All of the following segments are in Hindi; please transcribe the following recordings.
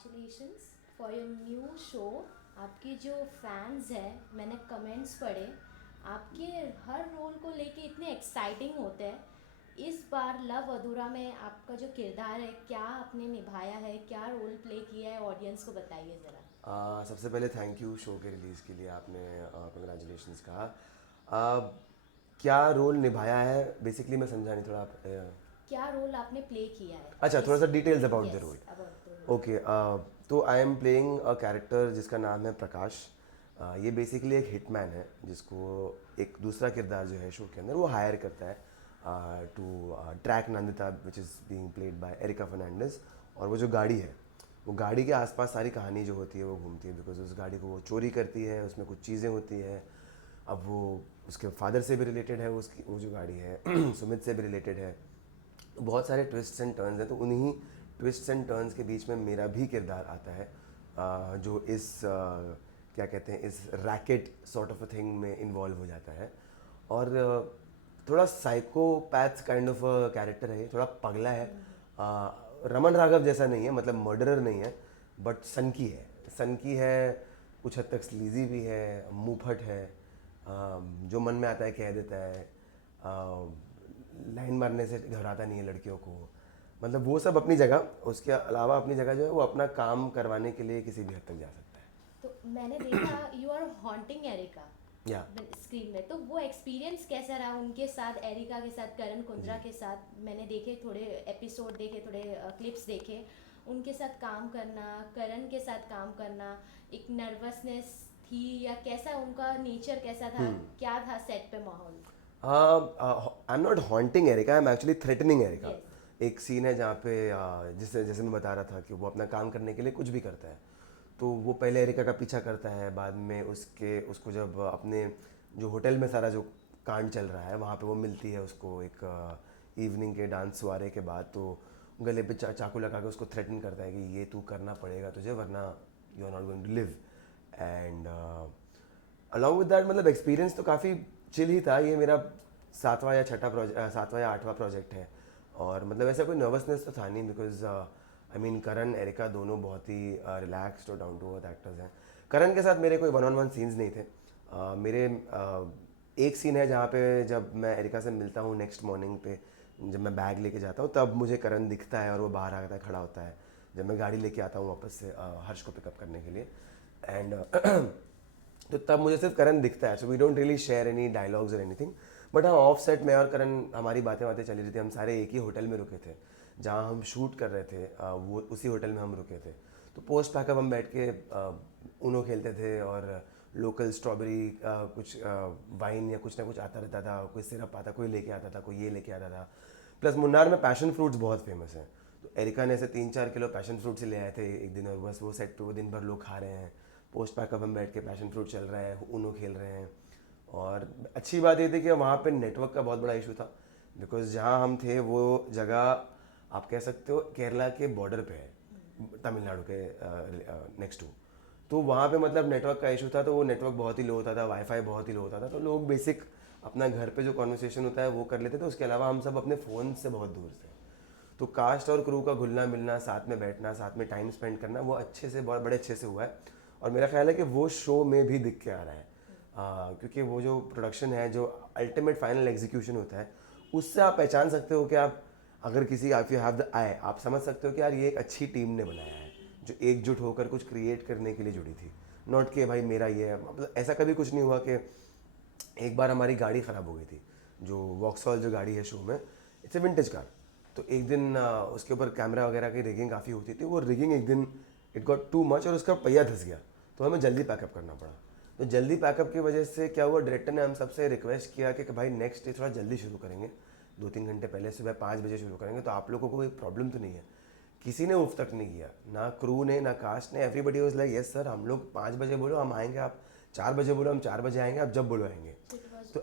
Congratulations for your new show. आपके जो फैंस हैं, मैंने कमेंट्स पढ़े, आपके हर रोल को लेके इतने एक्साइटिंग होते हैं। इस बार लव अधूरा में आपका जो किरदार है, क्या आपने निभाया है, क्या रोल प्ले किया है, ऑडियंस को बताइए ज़रा। सबसे पहले थैंक यू शो के रिलीज़ के लिए आपने कंग्रेचुलेशंस कहा। uh, क्या रोल निभाया है बेसिकली मैं समझा नहीं थोड़ा आप क्या रोल आपने प्ले किया है अच्छा थोड़ा इस। सा details about the yes, role. About the role. Okay, तो I am playing a character जिसका नाम है प्रकाश। ये बेसिकली एक हिटमैन है जिसको एक दूसरा किरदार जो है शो के अंदर वो हायर करता है to track Nandita which is being played by Erica Fernandes. और वो जो गाड़ी है वो गाड़ी के आसपास सारी कहानी जो होती है वो घूमती है बिकॉज उस गाड़ी को वो चोरी करती है, उसमें कुछ चीज़ें होती हैं। अब वो उसके फादर से भी रिलेटेड है, उसकी वो जो गाड़ी है सुमित से भी रिलेटेड है। तो बहुत सारे ट्विस्ट्स एंड टर्न्स हैं, तो उन्हीं ट्विस्ट्स एंड टर्न्स के बीच में मेरा भी किरदार आता है जो इस क्या कहते हैं इस racket sort of a thing में इन्वॉल्व हो जाता है। और थोड़ा साइकोपैथ काइंड ऑफ कैरेक्टर है, थोड़ा पगला है। रमन राघव जैसा नहीं है, मतलब मर्डरर नहीं है, बट सनकी है। सनकी है, कुछ हद तक स्लीजी भी है, मुंहफट है, जो मन में आता है कह देता है, लाइन मारने से घबराता नहीं है लड़कियों को। मतलब वो सब अपनी जगह, उसके अलावा अपनी जगह जो है वो अपना काम करवाने के लिए किसी भी हद तक जा सकता है। तो मैंने देखा यू आर हॉन्टिंग एरिका या स्क्रीन में, तो वो एक्सपीरियंस कैसा रहा उनके साथ, एरिका के साथ, करण कुंद्रा जी। के साथ? मैंने देखे, थोड़े एपिसोड देखे, थोड़े क्लिप्स देखे। उनके साथ काम करना, करण के साथ काम करना, एक नर्वसनेस थी या कैसा उनका नेचर कैसा था, क्या था सेट पे माहौल? I am not haunting Erica, I am actually threatening Erica. Yes. एक सीन है जहाँ पे जिससे जैसे मैं बता रहा था कि वो अपना काम करने के लिए कुछ भी करता है। तो वो पहले एरिका का पीछा करता है, बाद में उसको जब अपने जो होटल में सारा जो कांड चल रहा है वहाँ पे वो मिलती है उसको एक इवनिंग के डांस सोरे के बाद, तो गले पे चाकू लगा के उसको थ्रेटन करता है कि ये तू करना पड़ेगा तुझे वरना you are not going to live. And along with that मतलब एक्सपीरियंस तो काफ़ी चिल ही था। ये मेरा सातवां या छठा प्रोजेक्ट, सातवां या आठवां प्रोजेक्ट है। और मतलब ऐसा कोई नर्वसनेस तो था नहीं because I mean Karan Erica दोनों बहुत ही रिलैक्स्ड और डाउन टू अर्थ एक्टर्स हैं। करण के साथ मेरे कोई वन ऑन वन सीन्स नहीं थे। मेरे एक सीन है जहाँ पे जब मैं एरिका से मिलता हूँ नेक्स्ट मॉर्निंग पे, जब मैं बैग लेके जाता हूँ तब मुझे करण दिखता है और वो बाहर आता है, खड़ा होता है जब मैं गाड़ी लेके आता हूँ वापस से हर्ष को पिकअप करने के लिए। एंड तो तब मुझे सिर्फ करण दिखता है, so we don't really share any dialogues और एनीथिंग। बट हाँ, ऑफ सेट में और करण हमारी बातें बातें चली रही थी। हम सारे एक ही होटल में रुके थे जहाँ हम शूट कर रहे थे, वो उसी होटल में हम रुके थे। तो पोस्ट पैकअप हम बैठ के उनो खेलते थे और लोकल स्ट्रॉबेरी कुछ वाइन या कुछ ना कुछ आता रहता था, कोई सिरप आता, कोई लेके आता था, कोई ये लेके आता था। प्लस मुन्नार में पैशन फ्रूट्स बहुत फेमस हैं, तो एरिका ने ऐसे 3-4 किलो पैशन फ्रूट्स ले आए थे एक दिन, और बस वो सेट पे वो दिन भर लोग खा रहे हैं। पोस्ट पैकअप हम बैठ के पैशन फ्रूट चल रहा है, उनो खेल रहे हैं। और अच्छी बात ये थी कि वहाँ पे नेटवर्क का बहुत बड़ा इशू था बिकॉज जहाँ हम थे वो जगह आप कह सकते हो केरला के बॉर्डर पे है, तमिलनाडु के नेक्स्ट टू। तो वहाँ पे मतलब नेटवर्क का इशू था, तो वो नेटवर्क बहुत ही लो होता था, वाईफाई बहुत ही लो होता था, तो लोग बेसिक अपना घर पे जो कॉन्वर्सेशन होता है वो कर लेते थे। उसके अलावा हम सब अपने फ़ोन से बहुत दूर थे। तो कास्ट और क्रू का घुलना मिलना, साथ में बैठना, साथ में टाइम स्पेंड करना, वो अच्छे से बहुत बड़े अच्छे से हुआ है। और मेरा ख्याल है कि वो शो में भी दिख के आ रहा है, क्योंकि वो जो प्रोडक्शन है, जो अल्टीमेट फाइनल एग्जीक्यूशन होता है, उससे आप पहचान सकते हो कि आप अगर किसी आप यू हैव द आई, आप समझ सकते हो कि यार ये एक अच्छी टीम ने बनाया है जो एकजुट होकर कुछ क्रिएट करने के लिए जुड़ी थी। नॉट कि भाई मेरा ये है, मतलब ऐसा कभी कुछ नहीं हुआ कि एक बार हमारी गाड़ी ख़राब हो गई थी, जो वॉक्सहॉल जो गाड़ी है शो में, इट्स ए विंटेज कार। तो एक दिन उसके ऊपर कैमरा वगैरह की रिगिंग काफ़ी होती थी, वो रिगिंग एक दिन इट गॉट टू मच और उसका पहिया धंस गया, तो हमें जल्दी पैकअप करना पड़ा। तो जल्दी पैकअप की वजह से क्या हुआ, डायरेक्टर ने हम सबसे रिक्वेस्ट किया कि भाई नेक्स्ट डे थोड़ा जल्दी शुरू करेंगे, 2-3 घंटे पहले, सुबह 5 बजे शुरू करेंगे, तो आप लोगों को कोई प्रॉब्लम तो नहीं है। किसी ने उफ तक नहीं किया, ना क्रू ने ना कास्ट ने, everybody was like yes sir, हम लोग 5 बजे बोलो हम आएंगे, आप 4 बजे बोलो हम 4 बजे आएंगे, आप जब बोलो आएंगे। सो इट वाज तो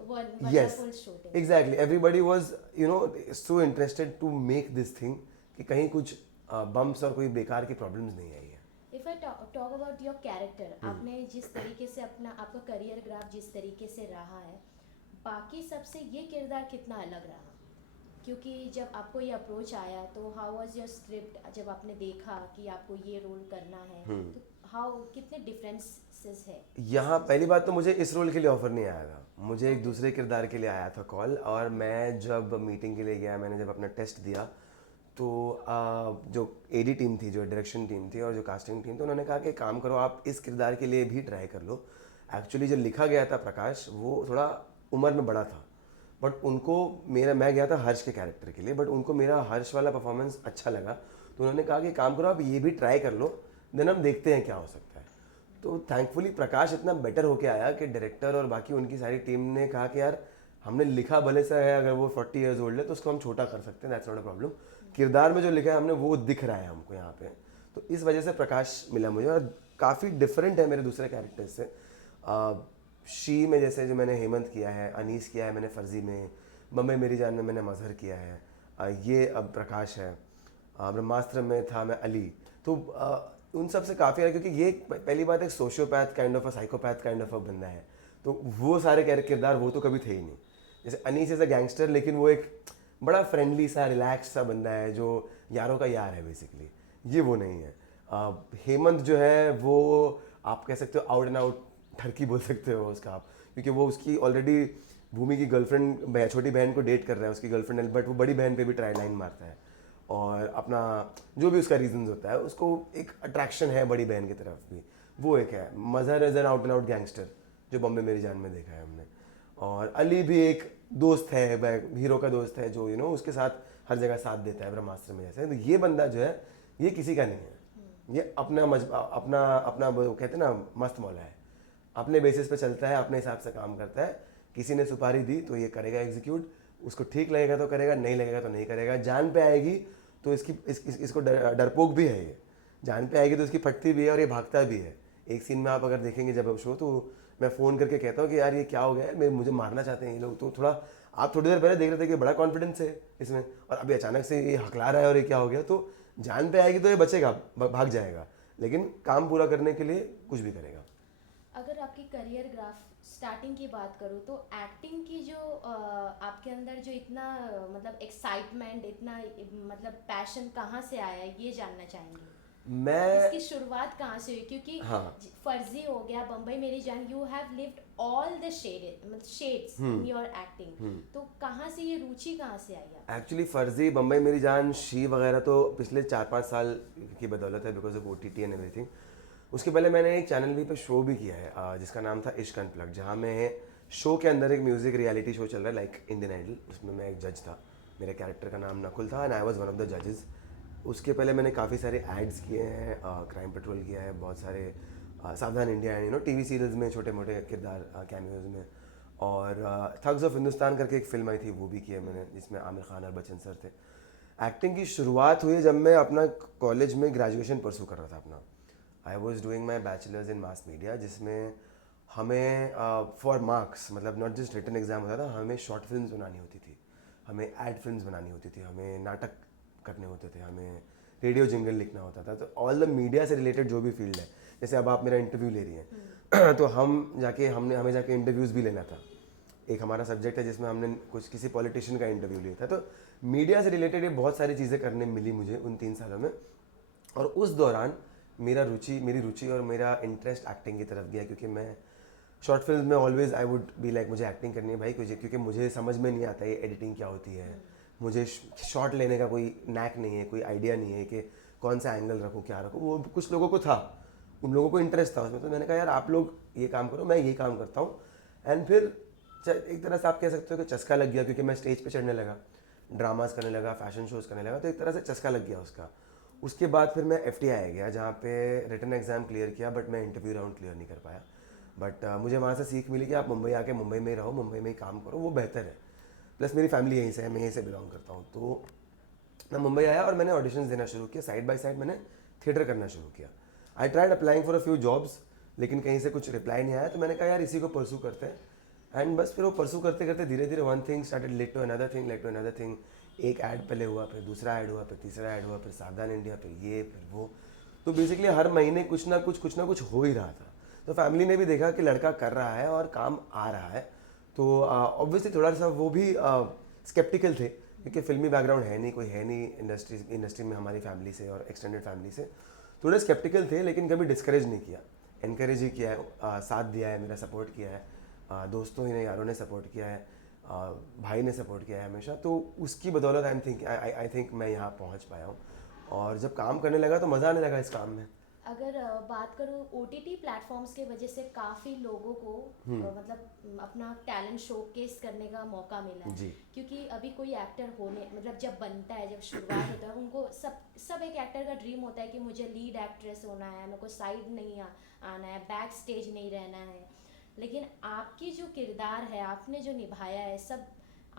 yes, wonderful shooting. Exactly, everybody was you know so interested to make this thing कि कहीं कुछ बम्प्स और कोई बेकार की प्रॉब्लम्स नहीं आई है। If I talk about your character, आपने जिस तरीके से अपना आपका करियर ग्राफ जिस तरीके से रहा है, बाकी सबसे ये किरदार कितना अलग रहा? क्योंकि जब आपको ये अप्रोच आया तो हाउ वाज योर स्क्रिप्ट, जब आपने देखा कि आपको ये रोल करना है तो हाउ कितने डिफरेंसेस है? यहाँ पहली बात तो मुझे इस रोल के लिए ऑफर नहीं आया था, मुझे एक दूसरे किरदार के लिए आया था कॉल। और मैं जब मीटिंग के लिए गया, मैंने जब अपना टेस्ट दिया तो जो एडी टीम थी, जो डायरेक्शन टीम थी और जो कास्टिंग टीम थी, उन्होंने कहा कि काम करो आप इस किरदार के लिए भी ट्राई कर लो। एक्चुअली जो लिखा गया था प्रकाश, वो थोड़ा उम्र में बड़ा था, बट उनको मैं गया था हर्ष के कैरेक्टर के लिए, बट उनको मेरा हर्ष वाला परफॉर्मेंस अच्छा लगा, तो उन्होंने कहा कि काम करो आप ये भी ट्राई कर लो, देन हम देखते हैं क्या हो सकता है। तो थैंकफुली प्रकाश इतना बेटर होके आया कि डायरेक्टर और बाकी उनकी सारी टीम ने कहा कि यार हमने लिखा भले सा है, अगर वो 40 ईयर्स ओल्ड है तो उसको हम छोटा कर सकते हैं, दैट्स नॉट अ प्रॉब्लम। किरदार में जो लिखा है हमने वो दिख रहा है हमको यहाँ पे, तो इस वजह से प्रकाश मिला मुझे। और काफ़ी डिफरेंट है मेरे दूसरे कैरेक्टर्स से। शी में जैसे जो मैंने हेमंत किया है, अनीस किया है मैंने फर्जी में, बम्बई मेरी जान में मैंने मजहर किया है, ये अब प्रकाश है। ब्रह्मास्त्र में था मैं अली। तो उन सब से काफ़ी है, क्योंकि ये पहली बात एक sociopath kind of a psychopath kind of a बंदा है, तो वो सारे किरदार वो तो कभी थे ही नहीं। जैसे अनीस एज अ गैंगस्टर, लेकिन वो एक बड़ा फ्रेंडली सा रिलैक्स सा बंदा है जो यारों का यार है बेसिकली, ये वो नहीं है। हेमंत जो है वो आप कह सकते हो आउट एंड आउट ठरकी बोल सकते हो उसका आप, क्योंकि वो उसकी ऑलरेडी भूमि की गर्लफ्रेंड, छोटी बहन को डेट कर रहा है उसकी गर्लफ्रेंड, बट वो बड़ी बहन पे भी ट्राई लाइन मारता है, और अपना जो भी उसका रीजंस होता है, उसको एक अट्रैक्शन है बड़ी बहन की तरफ भी, वो एक है। Mazhar is an out and out gangster जो बॉम्बे मेरी जान में देखा है हमने। और अली भी एक दोस्त है, हीरो का दोस्त है, जो उसके साथ हर जगह साथ देता है ब्रह्मास्त्र में जैसे। तो ये बंदा जो है ये किसी का नहीं है, ये अपना अपना वो कहते हैं ना मस्त मौला है, अपने बेसिस पे चलता है, अपने हिसाब से काम करता है। किसी ने सुपारी दी तो ये करेगा एग्जीक्यूट, उसको ठीक लगेगा तो करेगा, नहीं लगेगा तो नहीं करेगा। जान पे आएगी तो इसको डरपोक भी है, ये जान पे आएगी तो इसकी फटती भी है और ये भागता भी है। एक सीन में आप अगर देखेंगे जब शो, तो मैं फ़ोन करके कहता हूँ कि यार ये क्या हो गया है, मुझे मारना चाहते हैं ये लोग। तो थोड़ा आप थोड़ी देर पहले देख रहे थे कि बड़ा कॉन्फिडेंस है इसमें, और अभी अचानक से ये हकला रहा है और ये क्या हो गया। तो जान पे आएगी तो ये बचेगा, भाग जाएगा, लेकिन काम पूरा करने के लिए कुछ भी करेगा। अगर आपकी करियर ग्राफ स्टार्टिंग की बात करूँ तो एक्टिंग की जो आपके अंदर जो इतना मतलब एक्साइटमेंट, इतना मतलब पैशन कहाँ से आया, ये जानना चाहेंगे। मैं इसकी शुरुआत कहाँ से हुई? क्योंकि हाँ फर्जी हो गया, बम्बई मेरी जान, you have lived all the shades in your acting, तो कहाँ से ये रुचि कहाँ से आई? एक्चुअली फर्जी, बम्बई मेरी जान, शी वगैरह तो पिछले 4-5 साल की बदौलत है, because of OTT and everything. उसके पहले मैंने एक चैनल भी पे शो भी किया है जिसका नाम था इश्क अनप्लग्ड, जहाँ मैं शो के अंदर एक म्यूज़िक रियलिटी शो चल रहा है लाइक इंडियन आइडल, उसमें मैं एक जज था, मेरे कैरेक्टर का नाम नकुल था and I was one of the जजेस। उसके पहले मैंने काफ़ी सारे एड्स किए हैं, क्राइम पेट्रोल किया है, बहुत सारे सावधान इंडिया है, टीवी सीरियल्स में छोटे मोटे किरदार कैमियोज में, और थग्स ऑफ हिंदुस्तान करके एक फिल्म आई थी वो भी की है मैंने, जिसमें आमिर खान और बच्चन सर थे। एक्टिंग की शुरुआत हुई जब मैं अपना कॉलेज में ग्रेजुएशन परसू कर रहा था अपना। I was doing my bachelors in mass media, जिसमें हमें फॉर मार्क्स, मतलब नॉट जस्ट रिटन एग्जाम होता था, हमें शॉर्ट फिल्म्स बनानी होती थी, हमें एड फिल्म्स बनानी होती थी, हमें नाटक करने होते थे, हमें रेडियो जिंगल लिखना होता था। तो ऑल द मीडिया से रिलेटेड जो भी फील्ड है, जैसे अब आप मेरा इंटरव्यू ले रही हैं तो हमें जाके इंटरव्यूज़ भी लेना था। एक हमारा सब्जेक्ट है जिसमें हमने किसी पॉलिटिशियन का इंटरव्यू लिया था। तो मीडिया से रिलेटेड ये बहुत सारी चीज़ें करने मिली मुझे उन 3 सालों में, और उस दौरान मेरी रुचि और मेरा इंटरेस्ट एक्टिंग की तरफ गया, क्योंकि मैं शॉर्ट फिल्म में always I would be like मुझे एक्टिंग करनी है भाई, क्योंकि मुझे समझ में नहीं आता ये एडिटिंग क्या होती है, मुझे शॉट लेने का कोई नैक नहीं है, कोई आइडिया नहीं है कि कौन सा एंगल रखूँ क्या रखूँ। वो कुछ लोगों को था, उन लोगों को इंटरेस्ट था उसमें, तो मैंने कहा यार आप लोग ये काम करो, मैं ये काम करता हूँ। एंड फिर एक तरह से आप कह सकते हो कि चस्का लग गया, क्योंकि मैं स्टेज पे चढ़ने लगा, ड्रामाज करने लगा, फैशन शोज़ करने लगा, तो एक तरह से चस्का लग गया उसका। उसके बाद फिर मैं FTI गया, जहाँ पे रिटन एग्ज़ाम क्लियर किया, बट मैं इंटरव्यू राउंड क्लियर नहीं कर पाया। बट मुझे वहाँ से सीख मिली कि आप मुंबई आके मुंबई में ही रहो, मुंबई में ही काम करो, वो बेहतर है। प्लस मेरी फैमिली यहीं से है, मैं यहीं से बिलोंग करता हूँ। तो मैं मुंबई आया और मैंने ऑडिशंस देना शुरू किया, साइड बाय साइड मैंने थिएटर करना शुरू किया। I tried applying for a few jobs, लेकिन कहीं से कुछ रिप्लाई नहीं आया, तो मैंने कहा यार इसी को परसू करते हैं। एंड बस फिर वो परसू करते करते धीरे धीरे one thing started led to another thing. एक ऐड पहले हुआ, फिर दूसरा ऐड हुआ, फिर तीसरा ऐड हुआ, फिर सावधान इंडिया, फिर ये फिर वो। तो बेसिकली हर महीने कुछ ना कुछ हो ही रहा था। तो फैमिली ने भी देखा कि लड़का कर रहा है और काम आ रहा है, तो ऑब्वियसली थोड़ा सा वो भी स्केप्टिकल थे क्योंकि फिल्मी बैकग्राउंड है नहीं, कोई है नहीं इंडस्ट्री में हमारी फैमिली से और एक्सटेंडेड फैमिली से। थोड़े स्केप्टिकल थे लेकिन कभी डिस्करेज नहीं किया, इनकरेज ही किया है, साथ दिया है, मेरा सपोर्ट किया है, दोस्तों ही ने यारों ने सपोर्ट किया है, भाई ने सपोर्ट किया है हमेशा। तो उसकी बदौलत आई थिंक मैं यहाँ पहुँच पाया हूँ। और जब काम करने लगा तो मज़ा आने लगा इस काम में। अगर बात करूँ OTT प्लेटफॉर्म्स के वजह से काफ़ी लोगों को मतलब अपना टैलेंट शोकेस करने का मौका मिला है। जी। क्योंकि अभी कोई एक्टर होने मतलब जब बनता है, जब शुरुआत होता है, उनको सब एक एक्टर का ड्रीम होता है कि मुझे लीड एक्ट्रेस होना है, मेरे को साइड नहीं आना है, बैक स्टेज नहीं रहना है। लेकिन आपकी जो किरदार है, आपने जो निभाया है, सब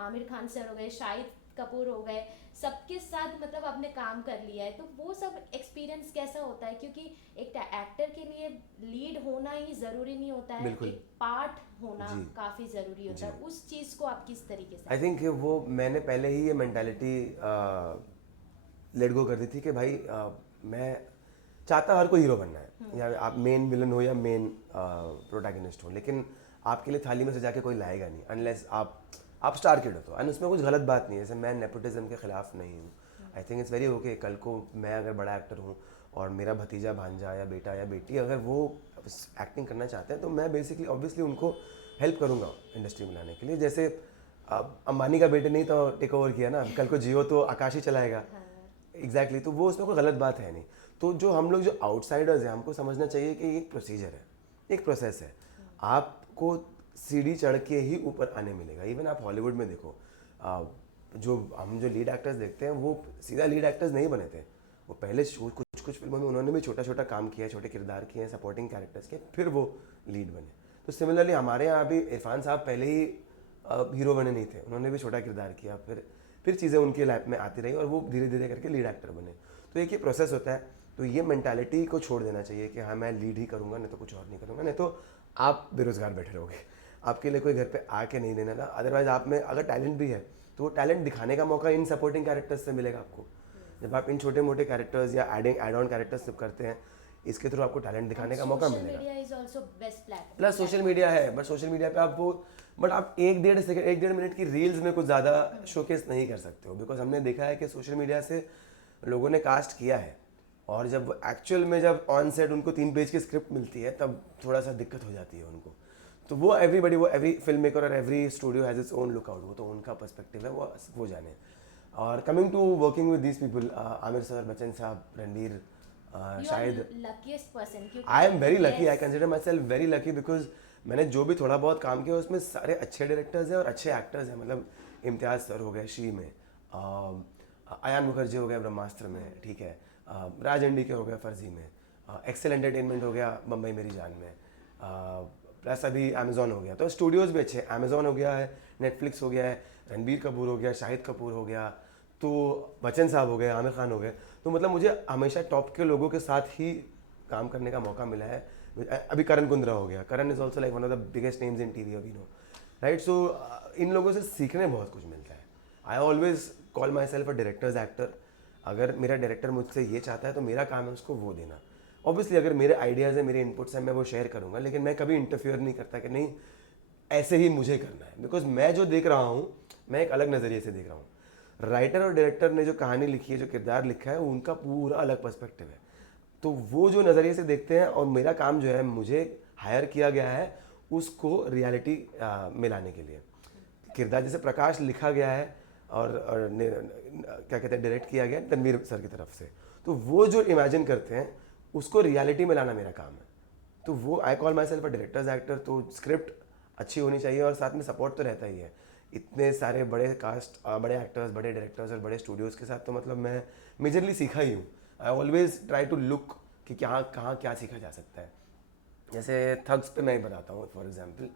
आमिर खान सर हो गए, शाहिद कपूर हो गए, सबके साथ मतलब आपने काम कर लिया है, तो वो सब एक्सपीरियंस कैसा होता है? क्योंकि एक एक्टर के लिए लीड होना ही ज़रूरी नहीं होता है, बिल्कुल। एक पार्ट होना जी। काफ़ी ज़रूरी होता है। उस चीज़ को आप किस तरीके से? आई थिंक वो मैंने पहले ही ये मैंटेलिटी लेट गो कर दी थी कि भाई मैं चाहता हर कोई हीरो बनना है, या आप मेन विलन हो या मेन प्रोटैगनिस्ट हो, लेकिन आपके लिए थाली में से जाके कोई लाएगा नहीं अनलेस आप स्टार किड हो तो। एंड उसमें कुछ गलत बात नहीं है, जैसे मैं नेपोटिज्म के खिलाफ नहीं हूँ। I think it's very okay, कल को मैं अगर बड़ा एक्टर हूँ और मेरा भतीजा भांजा या बेटा या बेटी अगर वो एक्टिंग करना चाहते हैं तो मैं बेसिकली ऑब्वियसली उनको हेल्प करूँगा इंडस्ट्री में लाने के लिए। जैसे अंबानी का बेटे नहीं तो टेक ओवर किया ना, कल को जियो तो आकाश ही चलाएगा। एग्जैक्टली तो वो उसमें कोई गलत बात है नहीं। तो जो हम लोग जो आउटसाइडर्स हैं, हमको समझना चाहिए कि एक प्रोसीजर है, एक प्रोसेस है। आपको सीढ़ी चढ़ के ही ऊपर आने मिलेगा। इवन आप हॉलीवुड में देखो, हम जो लीड एक्टर्स देखते हैं वो सीधा लीड एक्टर्स नहीं बने थे, वो पहले कुछ फिल्मों में उन्होंने भी छोटा छोटा काम किया, छोटे किरदार किए हैं, सपोर्टिंग कैरेक्टर्स के, फिर वो लीड बने। तो सिमिलरली हमारे यहाँ भी इरफान साहब पहले ही हीरो बने नहीं थे, उन्होंने भी छोटा किरदार किया, फिर चीज़ें उनकी लाइफ में आती रही और वो धीरे धीरे करके लीड एक्टर बने। तो एक ये प्रोसेस होता है। तो ये मेंटालिटी को छोड़ देना चाहिए कि हाँ मैं लीड ही करूँगा, नहीं तो कुछ और नहीं करूँगा, नहीं तो आप बेरोजगार बैठे रहोगे, आपके लिए कोई घर पे आके नहीं देने वाला। अदरवाइज आप में अगर टैलेंट भी है तो वो टैलेंट दिखाने का मौका इन सपोर्टिंग कैरेक्टर्स से मिलेगा आपको। जब आप इन छोटे मोटे कैरेक्टर्स या एड ऑन कैरेक्टर्स सब करते हैं, इसके थ्रू आपको टैलेंट दिखाने का मौका मिलेगा। प्लस सोशल मीडिया है, बट सोशल मीडिया पे आप 1-1.5 मिनट की रील्स में कुछ ज़्यादा शोकेस नहीं कर सकते हो, बिकॉज हमने देखा है कि सोशल मीडिया से लोगों ने कास्ट किया है और जब एक्चुअल में जब ऑन सेट उनको 3 पेज की स्क्रिप्ट मिलती है तब थोड़ा सा दिक्कत हो जाती है उनको। तो वो एवरी फिल्म मेकर और every studio has its own lookout, वो तो उनका पर्सपेक्टिव है, वो जाने। और coming to working with these people, Aamir sir, Bachchan sahab, Ranveer, शायद I am very lucky, I consider myself very lucky, because मैंने जो भी थोड़ा बहुत काम किया उसमें सारे अच्छे डायरेक्टर्स हैं और अच्छे एक्टर्स हैं। मतलब इम्तियाज़ सर हो गए शी में, अयान मुखर्जी हो गया ब्रह्मास्त्र में, ठीक है, राज अंडी के हो गए फर्जी में, एक्सेल एंटरटेनमेंट हो गया बम्बई मेरी जान में, प्लस अभी अमेजोन हो गया। तो स्टूडियोज़ भी अच्छे, अमेजोन हो गया है, नेटफ्लिक्स हो गया है, रणबीर कपूर हो गया, शाहिद कपूर हो गया, तो बच्चन साहब हो गए, आमिर खान हो गए। तो मतलब मुझे हमेशा टॉप के लोगों के साथ ही काम करने का मौका मिला है। अभी करण कुंद्रा हो गया, Karan is also like one of the biggest names in TV अभी नो, राइट। सो इन लोगों से सीखने बहुत कुछ मिलता है। I always call myself a director's actor. अगर मेरा डायरेक्टर मुझसे ये चाहता है तो मेरा काम है उसको वो देना। ऑब्वियसली अगर मेरे आइडियाज़ हैं, मेरे इनपुट्स हैं, मैं वो शेयर करूँगा, लेकिन मैं कभी इंटरफियर नहीं करता कि नहीं ऐसे ही मुझे करना है, बिकॉज मैं जो देख रहा हूँ मैं एक अलग नज़रिए से देख रहा हूँ। राइटर और डायरेक्टर ने जो कहानी लिखी है, जो किरदार लिखा है, उनका पूरा अलग पर्सपेक्टिव है। तो वो जो नज़रिए से देखते हैं और मेरा काम जो है, मुझे हायर किया गया है उसको रियलिटी में लाने के लिए। किरदार जैसे प्रकाश लिखा गया है और क्या कहते हैं डायरेक्ट किया गया तनवीर सर की तरफ से, तो वो जो इमेजिन करते हैं उसको रियलिटी में लाना मेरा काम है। तो वो I call myself a director's actor. तो स्क्रिप्ट अच्छी होनी चाहिए और साथ में सपोर्ट तो रहता ही है। इतने सारे बड़े कास्ट, बड़े एक्टर्स, बड़े डायरेक्टर्स और बड़े स्टूडियोज़ के साथ तो मतलब मैं मेजरली सीखा ही हूँ। I always try to look कि कहाँ क्या सीखा जा सकता है। जैसे थग्स पे मैं बताता हूँ, for example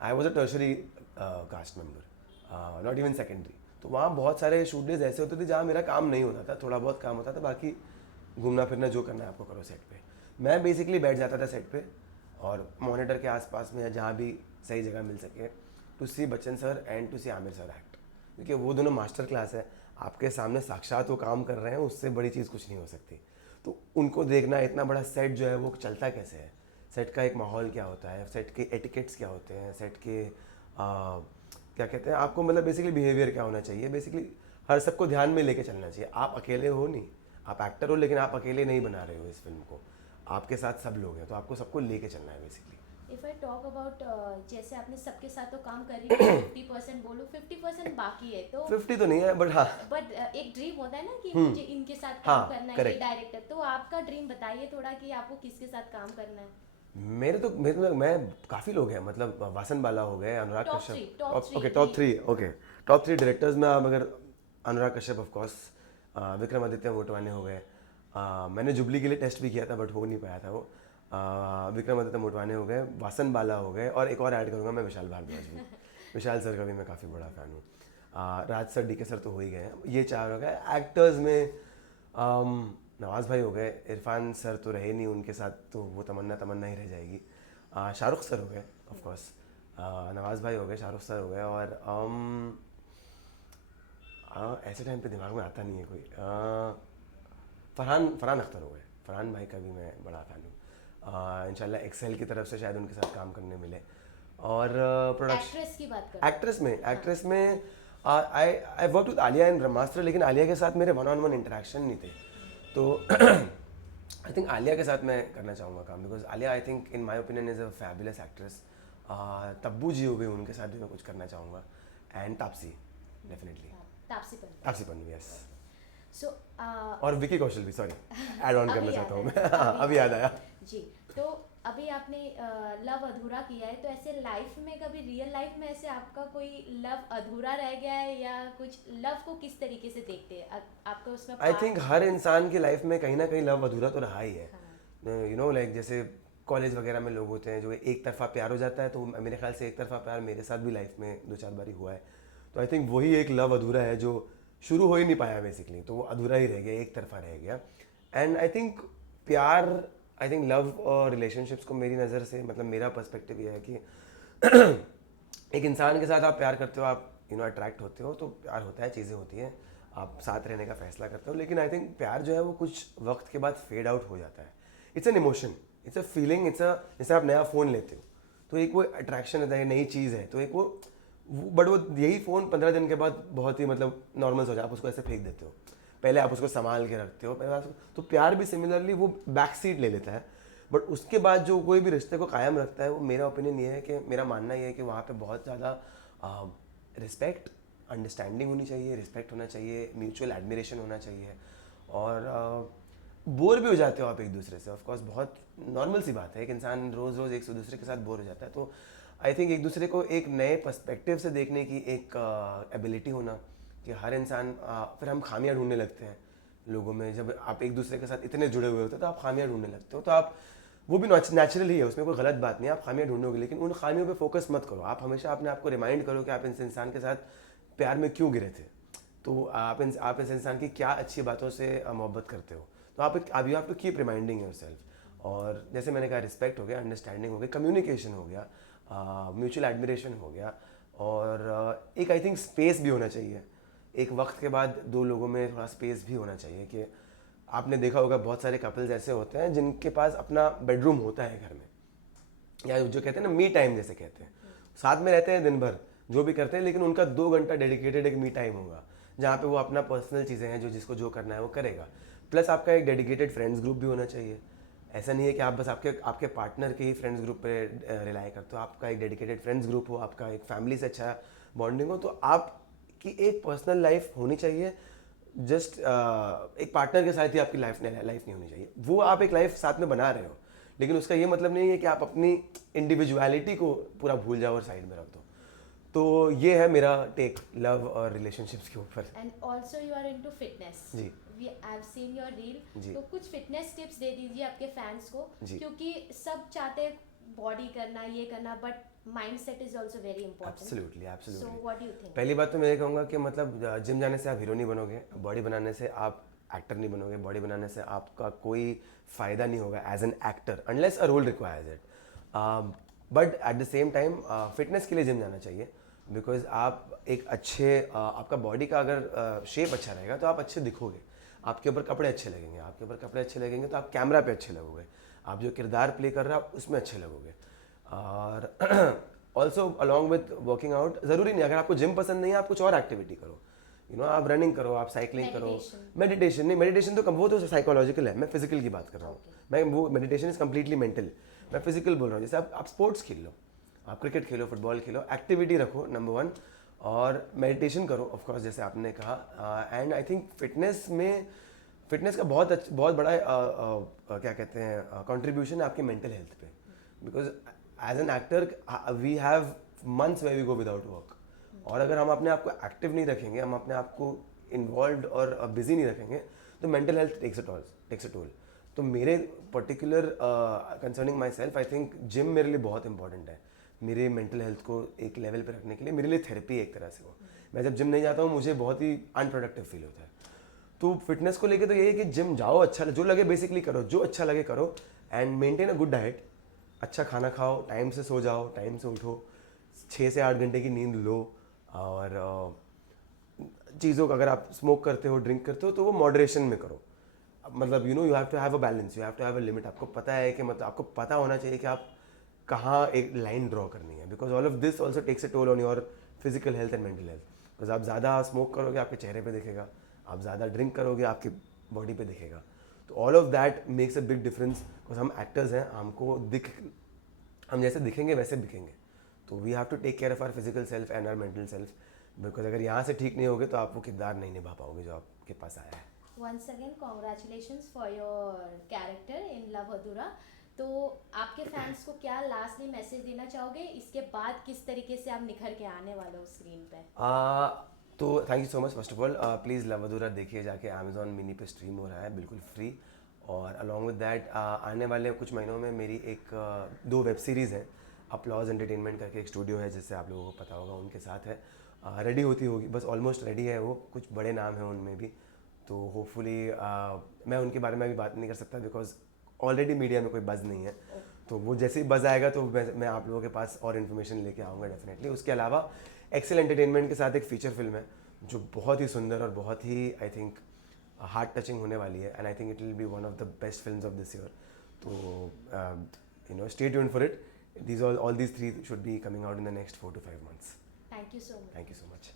I was a tertiary cast member, not even secondary. तो वहाँ बहुत सारे शूट डेज ऐसे होते थे जहाँ मेरा काम नहीं होता था, थोड़ा बहुत काम होता था, बाकी घूमना फिरना जो करना है आपको करो सेट पे। मैं बेसिकली बैठ जाता था सेट पे और मॉनिटर के आसपास में या जहाँ भी सही जगह मिल सके to see Bachchan sir and to see Aamir sir act, क्योंकि वो दोनों मास्टर क्लास है, आपके सामने साक्षात वो काम कर रहे हैं, उससे बड़ी चीज़ कुछ नहीं हो सकती। तो उनको देखना, इतना बड़ा सेट जो है वो चलता कैसे है, सेट का एक माहौल क्या होता है, सेट के एटिकेट्स क्या होते हैं, सेट के क्या कहते हैं आपको, मतलब बेसिकली बिहेवियर क्या होना चाहिए, बेसिकली हर सबको ध्यान में लेके चलना चाहिए। आप अकेले हो नहीं, आप एक्टर हो लेकिन आप अकेले नहीं बना रहे हो इस फिल्म को, आपके साथ सब लोग हैं, तो आपको सबको लेके चलना है basically. If I talk about जैसे आपने सबके साथ तो काम कर रही है, 50% बोलो, 50% बाकी है तो 50 तो नहीं है बट हाँ। बट एक ड्रीम होता है ना कि मुझे इनके साथ काम हाँ, करना है, ये correct। डायरेक्टर, तो आपका ड्रीम बताइए थोड़ा कि आपको किसके साथ काम करना है। मेरे तो मैं काफ़ी लोग हैं, मतलब वासन बाला हो गए, Anurag top Kashyap. Three, top three okay, जी। Top 3, okay. टॉप 3 डायरेक्टर्स में आप अगर अनुराग कश्यप ऑफ कोर्स, विक्रमादित्य मोटवाने हो गए। मैंने जुबली के लिए टेस्ट भी किया था बट हो नहीं पाया था वो। विक्रमादित्य मोटवाने हो गए, वासन बाला हो गए, और एक और ऐड करूँगा मैं, विशाल भारद्वाज भी। विशाल सर का भी मैं काफ़ी बड़ा फ़ैन हूँ। राज सर, डीके सर तो हो ही गए हैं, ये 4 हो गए। एक्टर्स में नवाज़ भाई हो गए, इरफान सर तो रहे नहीं, उनके साथ तो वो तमन्ना तमन्ना ही रह जाएगी। शाहरुख सर हो गए ऑफ कोर्स, नवाज़ भाई हो गए, शाहरुख सर हो गए, और ऐसे टाइम पे दिमाग में आता नहीं है कोई। फरहान अख्तर हो गए, फरहान भाई का भी मैं बड़ा फ़ैन हूँ। इंशाल्लाह एक्सेल की तरफ से शायद उनके साथ काम करने मिले। और प्रोडक्शन, एक्ट्रेस की बात करें, एक्ट्रेस में I work with Alia and Brahmastra, लेकिन आलिया के साथ मेरे 1-on-1 इंटरेक्शन नहीं थे, तो आई थिंक आलिया के साथ मैं करना चाहूँगा काम, because Alia I think in my opinion is a fabulous actress. Tabbu ji हो गई, उनके साथ भी मैं कुछ करना चाहूँगा, and Taapsee, definitely Taapsee Pannu, yes. So और विकी कौशल भी, सॉरी ऐड ऑन करना चाहता हूँ मैं। अभी याद आया जी। तो अभी आपने लव अधूरा किया है, तो ऐसे लाइफ में कभी रियल लाइफ में ऐसे आपका कोई लव अधूरा रह गया है, या कुछ लव को किस तरीके से देखते हैं आपका उसमें आई थिंक हर इंसान की लाइफ में कहीं ना कहीं लव अधूरा तो रहा ही है। यू नो, लाइक जैसे कॉलेज वगैरह में लोग होते हैं जो एक तरफा प्यार हो जाता है, तो मेरे ख्याल से एक तरफा प्यार मेरे साथ भी लाइफ में 2-4 बारी हुआ है, तो आई थिंक वही एक लव अधूरा है जो शुरू हो ही नहीं पाया बेसिकली, तो वो अधूरा ही रह गया, एक तरफा रह गया। एंड आई थिंक प्यार, आई थिंक लव और रिलेशनशिप्स को मेरी नज़र से, मतलब मेरा पर्सपेक्टिव ये है कि एक इंसान के साथ आप प्यार करते हो, आप अट्रैक्ट होते हो, तो प्यार होता है, चीज़ें होती हैं, आप साथ रहने का फैसला करते हो, लेकिन आई थिंक प्यार जो है वो कुछ वक्त के बाद फेड आउट हो जाता है। It's an emotion, it's a feeling, जैसे आप नया फ़ोन लेते हो तो एक वो अट्रैक्शन रहता है, नई चीज़ है, तो एक वो बट वो यही फ़ोन 15 दिन के बाद बहुत ही मतलब नॉर्मल हो जाए, आप उसको ऐसे फेंक देते हो, पहले आप उसको संभाल के रखते हो, तो प्यार भी सिमिलरली वो बैक सीट ले लेता है, बट उसके बाद जो कोई भी रिश्ते को कायम रखता है, वो मेरा ओपिनियन ये है कि, मेरा मानना ये है कि वहाँ पे बहुत ज़्यादा रिस्पेक्ट, अंडरस्टैंडिंग होनी चाहिए, रिस्पेक्ट होना चाहिए, म्यूचुअल एडमिरेशन होना चाहिए, और बोर भी हो जाते हो आप एक दूसरे से, ऑफ कोर्स बहुत नॉर्मल सी बात है, एक इंसान रोज़ रोज़ एक दूसरे के साथ बोर हो जाता है, तो आई थिंक एक दूसरे को एक नए पर्सपेक्टिव से देखने की एक एबिलिटी होना, कि हर इंसान फिर हम खामियां ढूंढने लगते हैं लोगों में, जब आप एक दूसरे के साथ इतने जुड़े हुए होते हो तो आप खामियां ढूंढने लगते हो, तो आप, वो भी नेचुरली है, उसमें कोई गलत बात नहीं है, आप खामियां ढूंढोगे, लेकिन उन खामियों पे फोकस मत करो, आप हमेशा अपने आप को रिमाइंड करो कि आप इस इंसान के साथ प्यार में क्यों गिरे थे, तो आप इस इंसान की क्या अच्छी बातों से मोहब्बत करते हो, तो आप you have to keep reminding yourself. और जैसे मैंने कहा, रिस्पेक्ट हो गया, अंडरस्टैंडिंग हो गया, कम्युनिकेशन हो गया, म्यूचुअल एडमिरेशन हो गया, और एक आई थिंक स्पेस भी होना चाहिए, एक वक्त के बाद दो लोगों में थोड़ा स्पेस भी होना चाहिए, कि आपने देखा होगा बहुत सारे कपल्स ऐसे होते हैं जिनके पास अपना बेडरूम होता है घर में, या जो कहते हैं ना मी टाइम जैसे कहते हैं, साथ में रहते हैं दिन भर जो भी करते हैं, लेकिन उनका 2 घंटा डेडिकेटेड एक मी टाइम होगा, जहाँ पे वो अपना पर्सनल चीज़ें हैं, जो जिसको जो करना है वो करेगा, प्लस आपका एक डेडिकेटेड फ्रेंड्स ग्रुप भी होना चाहिए। ऐसा नहीं है कि आप बस आपके पार्टनर के ही फ्रेंड्स ग्रुप पे रिलाई करते हो, आपका एक डेडिकेटेड फ्रेंड्स ग्रुप हो, आपका एक फैमिली से अच्छा बॉन्डिंग हो, तो आपकी एक पर्सनल लाइफ होनी चाहिए, जस्ट एक पार्टनर के साथ ही आपकी लाइफ नहीं होनी चाहिए, वो आप एक लाइफ साथ में बना रहे हो, लेकिन उसका ये मतलब नहीं है कि आप अपनी इंडिविजुअलिटी को पूरा भूल जाओ और साइड में रख दो। तो ये है मेरा टेक लव और रिलेशनशिप्स के ऊपर। And also you are into fitness जी, I have seen your reel, जी। तो कुछ फिटनेस टिप्स दे दीजिए आपके फैंस को, जी। क्योंकि सब चाहते हैं बॉडी करना, ये करना, but mindset is also very important. Absolutely, so absolutely. What do you think? पहली बात तो मैं ये कहूँगा कि मतलब जिम जाने से आप हीरो नहीं बनोगे, बॉडी बनाने से आप एक्टर नहीं बनोगे, बॉडी बनाने से आपका कोई फ़ायदा नहीं होगा as an actor, unless a role requires it. But at the same time fitness के लिए जिम जाना चाहिए, बिकॉज आप एक अच्छे आपका बॉडी का अगर शेप अच्छा रहेगा तो आप अच्छे दिखोगे, आपके ऊपर कपड़े अच्छे लगेंगे, आपके ऊपर कपड़े अच्छे लगेंगे तो आप कैमरा पे अच्छे लगोगे, आप जो किरदार प्ले कर रहे हो आप उसमें अच्छे लगोगे। और also along with working out, ज़रूरी नहीं, अगर आपको जिम पसंद नहीं है आप कुछ और एक्टिविटी करो, आप रनिंग करो, आप साइकिलिंग करो। Meditation. मेडिटेशन नहीं, मेडिटेशन तो वो तो साइकोलॉजिकल है, मैं फिजिकल की बात कर रहा हूँ। Okay. मैं वो मेडिटेशन इज कम्प्लीटली मेंटल, मैं फिजिकल बोल रहा हूँ। जैसे आप स्पोर्ट्स खेल लो, आप क्रिकेट खेलो, फुटबॉल खेलो, एक्टिविटी रखो नंबर वन, और मेडिटेशन करो ऑफ कोर्स जैसे आपने कहा। एंड आई थिंक फिटनेस का बहुत बड़ा क्या कहते हैं कंट्रीब्यूशन है आपकी मेंटल हेल्थ पे, because as an actor we have months where we go without work, और अगर हम अपने आप को एक्टिव नहीं रखेंगे, हम अपने आप को इन्वॉल्व और बिजी नहीं रखेंगे, तो mental health takes a toll. तो मेरे particular concerning myself, I think gym मेरे लिए बहुत इंपॉर्टेंट है मेरे मेंटल हेल्थ को एक लेवल पे रखने के लिए। मेरे लिए थेरेपी है एक तरह से वो। मैं जब जिम नहीं जाता हूँ मुझे बहुत ही अनप्रोडक्टिव फील होता है। तो फिटनेस को लेके तो यही है कि जिम जाओ, अच्छा जो लगे बेसिकली करो, जो अच्छा लगे करो, and maintain a good diet. अच्छा खाना खाओ, टाइम से सो जाओ, टाइम से उठो, 6 से 8 घंटे की नींद लो, और चीज़ों का अगर आप स्मोक करते हो, ड्रिंक करते हो, तो वो मॉडरेशन में करो। मतलब you have to have a balance, you have to have a limit. आपको पता है कि मतलब आपको पता होना चाहिए कि आप कहाँ एक लाइन ड्रॉ करनी है, because all of this also takes a toll on your physical health and mental health. Because आप ज़्यादा स्मोक करोगे आपके चेहरे पे दिखेगा, आप ज़्यादा ड्रिंक करोगे आपकी बॉडी पे दिखेगा। तो all of that makes a big difference, because हम एक्टर्स हैं, हम जैसे दिखेंगे वैसे बिकेंगे। तो we have to take care of our physical self and our mental self, because अगर यहाँ से ठीक नहीं होगे तो आप वो किरदार नहीं निभा पाओगे जो आपके पास आया है। Once again, congratulations for your character in Love Adhura. तो आपके फैंस को क्या लास्टली मैसेज देना चाहोगे, इसके बाद किस तरीके से आप निखर के आने वाले हो स्क्रीन पे? तो thank you so much first of all. Please love अधूरा देखिए जाके, अमेजॉन मिनी पे स्ट्रीम हो रहा है बिल्कुल फ्री। और अलॉन्ग विद दैट आने वाले कुछ महीनों में मेरी दो वेब सीरीज़ हैं। अपलॉज एंटरटेनमेंट करके एक स्टूडियो है जिससे आप लोगों को पता होगा, उनके साथ है। रेडी होती होगी, बस ऑलमोस्ट रेडी है वो, कुछ बड़े नाम हैं उनमें भी। तो होपफुली मैं उनके बारे में अभी बात नहीं कर सकता बिकॉज ऑलरेडी मीडिया में कोई बज़ नहीं है। तो वो जैसे ही बज़ आएगा तो मैं आप लोगों के पास और इन्फॉर्मेशन लेके आऊँगा डेफिनेटली। उसके अलावा एक्सेल एंटरटेनमेंट के साथ एक फ़ीचर फिल्म है जो बहुत ही सुंदर और बहुत ही आई थिंक हार्ट टचिंग होने वाली है, and I think it will be one of the best films of this year. तो stay tuned for it. All these three should be coming out in the next 4 to 5 months. Thank you so much. Thank you so much.